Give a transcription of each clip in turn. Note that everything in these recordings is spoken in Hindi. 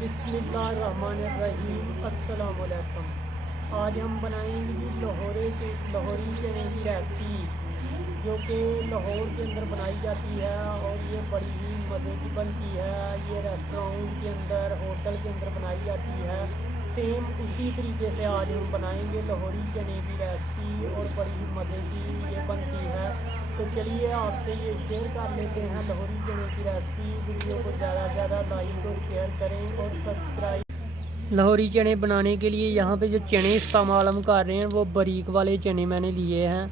बिस्मिल्लाहिर्रहमानिर्रहीम। अस्सलाम वालेकुम। आज हम बनाएंगे जी लाहौरी चने की रेसिपी, जो कि लाहौर के अंदर बनाई जाती है और ये बड़ी ही मज़े की बनती है। ये रेस्टोरेंट के अंदर, होटल के अंदर बनाई जाती है। सेम उसी तरीके से आज हम बनाएंगे लाहौरी चने की रेसिपी और बड़ी ही मज़े की ये बनती है। तो चलिए आपसे ये शेयर कर लेते हैं लाहौरी चने की रेसिपी। वीडियो को ज़्यादा से ज़्यादा लाइक और शेयर करें और सब्सक्राइब। लाहौरी चने बनाने के लिए यहाँ पे जो चने इस्तेमाल हम कर रहे हैं वो बारीक वाले चने मैंने लिए हैं।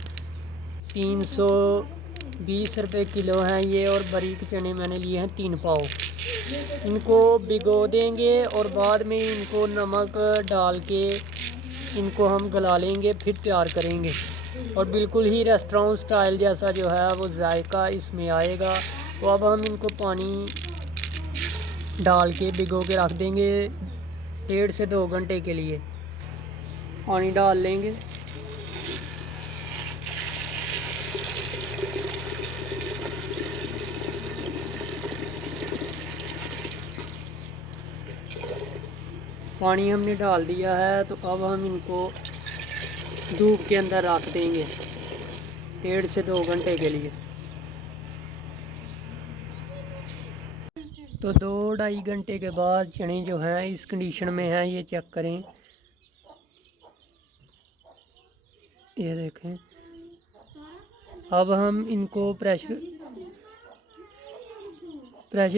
320 रुपये किलो हैं ये, और बारीक चने मैंने लिए हैं 3 पाव। इनको भिगो देंगे और बाद में इनको नमक डाल के इनको हम गला लेंगे, फिर तैयार करेंगे। और बिल्कुल ही रेस्टोरेंट स्टाइल जैसा जो है वो जायका इसमें आएगा। तो अब हम इनको पानी डाल के भिगो के रख देंगे 1.5 से 2 घंटे के लिए। पानी डाल लेंगे। पानी हमने डाल दिया है, तो अब हम इनको धूप के अंदर रख देंगे 1.5 से 2 घंटे के लिए। तो 2-2.5 घंटे के बाद चने जो हैं इस कंडीशन में हैं, ये चेक करें, ये देखें। अब हम इनको प्रेशर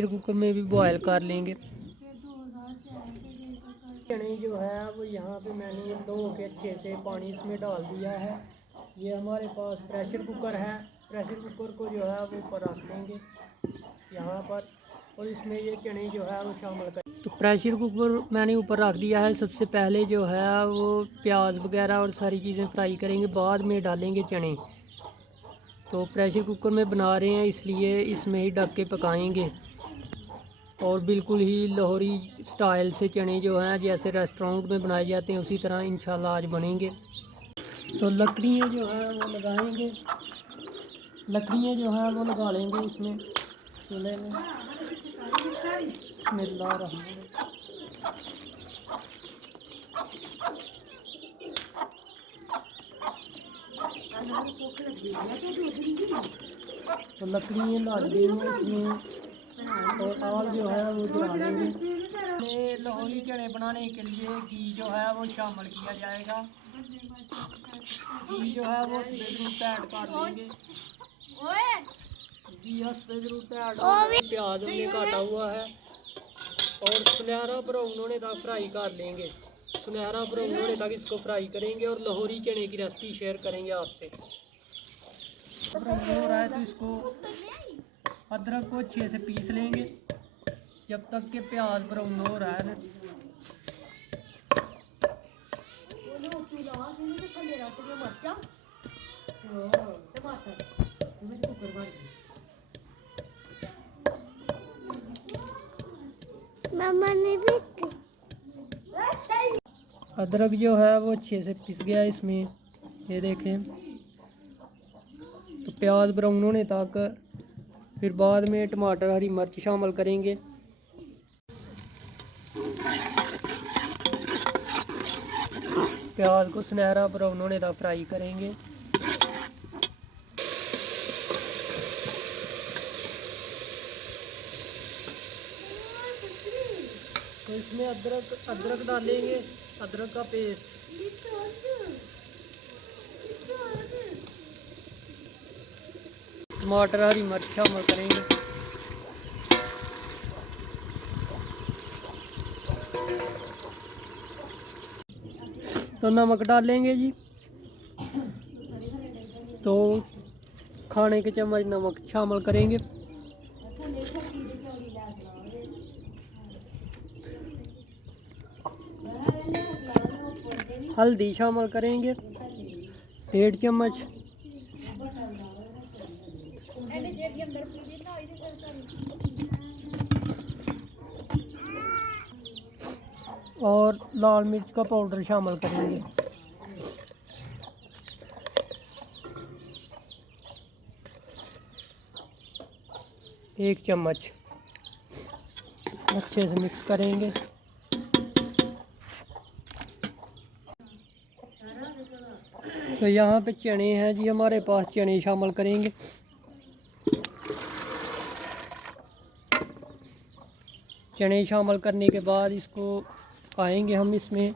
कुकर में भी बॉयल कर लेंगे। चने जो है वो यहाँ पे मैंने धो के अच्छे से पानी इसमें डाल दिया है। ये हमारे पास प्रेशर कुकर है। प्रेशर कुकर को जो है वो ऊपर रख देंगे यहाँ पर, और इसमें ये चने जो है वो शामिल कर। तो प्रेशर कुकर मैंने ऊपर रख दिया है। सबसे पहले जो है वो प्याज वगैरह और सारी चीज़ें फ्राई करेंगे, बाद में डालेंगे चने। तो प्रेशर कुकर में बना रहे हैं इसलिए इसमें ही ढक के पकाएंगे, और बिल्कुल ही लाहौरी स्टाइल से चने जो हैं जैसे रेस्टोरेंट में बनाए जाते हैं उसी तरह इंशाल्लाह आज बनेंगे। तो लकड़ियाँ जो है वो लगाएंगे, लकड़ियाँ जो हैं वो लगा लेंगे इसमें चूल्हे में। बिस्मिल्लाहिर्रहमानिर्रहीम। तो लकड़ियाँ डाल देंगे इसमें, और आग जो है वो जला लेंगे। लाहौरी चने बनाने के लिए घी जो है वो शामिल किया जाएगा। घी जो है वो सफेद रूप ऐड कर लेंगे। घी सफेद रूप ऐड, प्याज हमने काटा हुआ है, और सुनहरा ब्राउन होने तक फ्राई कर लेंगे। सुनहरा ब्राउन होने तक इसको फ्राई करेंगे और लाहौरी चने की रेसिपी शेयर करेंगे आपसे। ब्राउन हो रहा है तो इसको अदरक को अच्छे से पीस लेंगे जब तक के प्याज ब्राउन हो रहा है ना। अदरक जो है वो अच्छे से पिस गया इसमें, ये देखें। तो प्याज ब्राउन होने तक, फिर बाद में टमाटर हरी मिर्च शामिल करेंगे। प्याज को सुनहरा ब्राउन होने तक फ्राई करेंगे। तो इसमें अदरक डालेंगे, अदरक का पेस्ट। टमाटर हरी मिर्च शामिल करेंगे। तो नमक डालेंगे जी, तो खाने के चम्मच नमक शामिल करेंगे। हल्दी शामिल करेंगे 1.5 चम्मच। और लाल मिर्च का पाउडर शामिल करेंगे। एक चम्मच। अच्छे से मिक्स करेंगे। तो यहाँ पे चने हैं जी, हमारे पास चने शामिल करेंगे। चने शामिल करने के बाद इसको आएंगे हम इसमें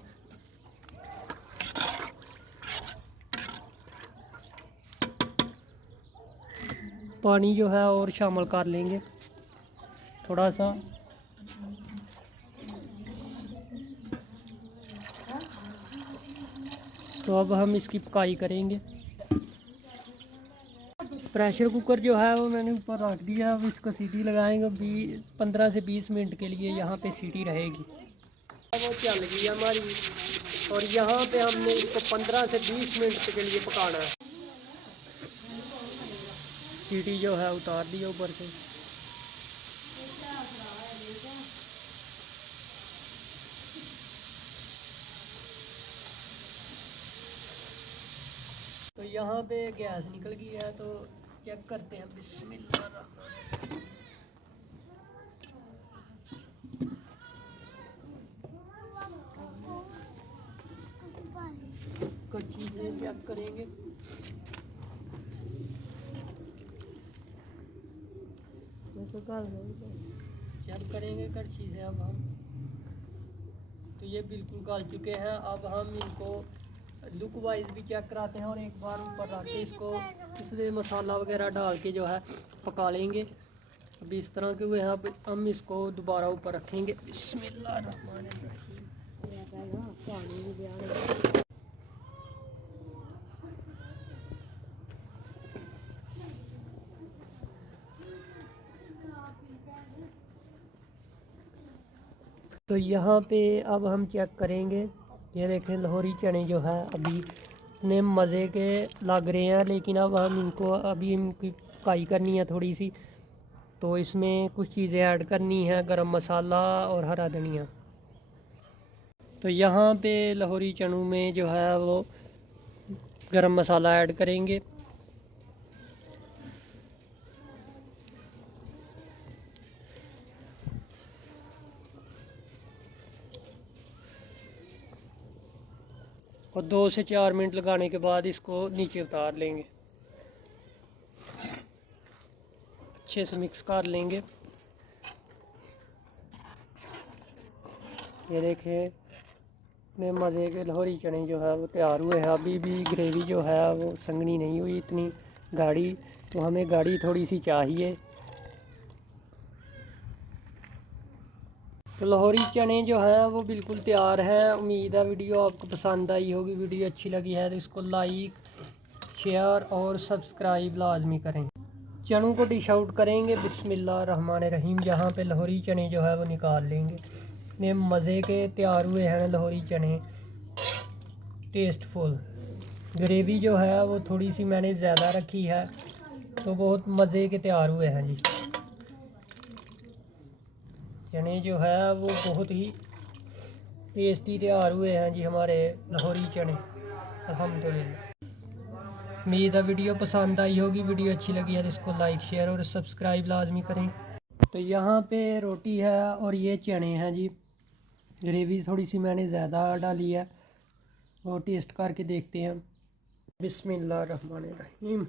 पानी जो है और शामिल कर लेंगे थोड़ा सा। तो अब हम इसकी पकाई करेंगे। प्रेशर कुकर जो है वो मैंने ऊपर रख दिया। अब इसको सीटी लगाएंगे 15 से 20 मिनट के लिए यहाँ पे सीटी रहेगी। वो चल गई हमारी, और यहाँ पे हमने इसको 15 से 20 मिनट के लिए पकाना है। सीटी जो है उतार दी ऊपर से। तो यहाँ पे गैस निकल गई है, तो चेक करते हैं। बिस्मिल्लाह। कुछ चीज़ें चेक करेंगे। चेक करेंगे कर चीज़ें अब हम। तो ये बिल्कुल गल चुके हैं। अब हम इनको लुक वाइज भी चेक कराते हैं और एक बार ऊपर रख के इसको इसमें मसाला वगैरह डाल के जो है पका लेंगे। अभी इस तरह के हुए हैं। अब हम इसको दोबारा ऊपर रखेंगे। बिस्मिल्लाहिर्रहमानिर्रहीम। तो यहाँ पे अब हम चेक करेंगे। ये देखें लाहौरी चने जो है अभी इतने मज़े के लग रहे हैं, लेकिन अब हम इनको अभी इनकी फ्राई करनी है थोड़ी सी। तो इसमें कुछ चीज़ें ऐड करनी है, गरम मसाला और हरा धनिया। तो यहाँ पे लाहौरी चनों में जो है वो गरम मसाला ऐड करेंगे। और 2 से 4 मिनट लगाने के बाद इसको नीचे उतार लेंगे। अच्छे से मिक्स कर लेंगे। ये देखें इतने मज़े के लाहौरी चने जो है वो तैयार हुए हैं। अभी भी ग्रेवी जो है वो संगनी नहीं हुई इतनी गाढ़ी, तो हमें गाढ़ी थोड़ी सी चाहिए। तो लाहौरी चने जो हैं वो बिल्कुल तैयार हैं। उम्मीद है वीडियो आपको पसंद आई होगी। वीडियो अच्छी लगी है तो इसको लाइक, शेयर और सब्सक्राइब लाजमी करें। चनों को डिश आउट करेंगे। बिस्मिल्लाहिर्रहमानिर्रहीम। जहाँ पे लाहौरी चने जो है वो निकाल लेंगे। इतने मज़े के तैयार हुए हैं लाहौरी चने, टेस्टफुल। ग्रेवी जो है वो थोड़ी सी मैंने ज़्यादा रखी है, तो बहुत मज़े के तैयार हुए हैं जी। चने जो है वो बहुत ही टेस्टी तैयार हुए हैं जी हमारे लाहौरी चने, अल्हम्दुलिल्लाह। उम्मीद है वीडियो पसंद आई होगी। वीडियो अच्छी लगी है तो इसको लाइक, शेयर और सब्सक्राइब लाजमी करें। तो यहाँ पे रोटी है और ये चने हैं जी। ग्रेवी थोड़ी सी मैंने ज़्यादा डाली है, वो टेस्ट करके देखते हैं। बिस्मिल्लाहिर्रहमानिर्रहीम।